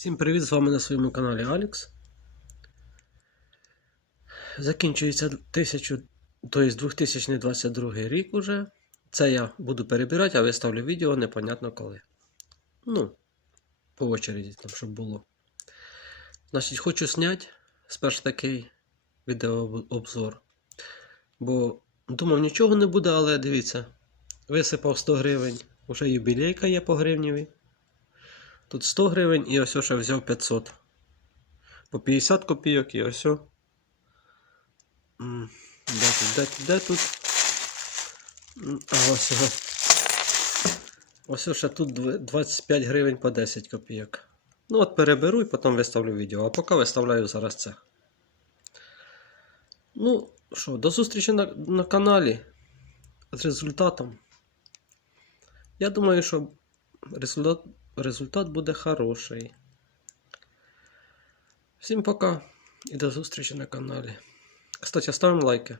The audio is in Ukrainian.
Всім привіт! З вами на своєму каналі Алікс. Закінчується 1000, тобто 2022 рік уже. Це я буду перебирати, а виставлю відео непонятно коли. Ну, по очереді там, щоб було. Значить, хочу зняти спершу такий відеообзор. Бо думав, нічого не буде, але дивіться, висипав 100 гривень. Уже юбілейка є по гривневі. Тут 100 гривень і ось ще взяв 500. По 50 копійок і ось. Де тут, де тут, де тут? А ось його. Ось ще тут 25 гривень по 10 копійок. Ну от переберу і потім виставлю відео. А поки виставляю зараз це. Ну що, до зустрічі на, на каналі з результатом. Я думаю, що результат, результат буде хороший. Всім пока і до зустрічі на каналі. Кстати, ставимо лайки.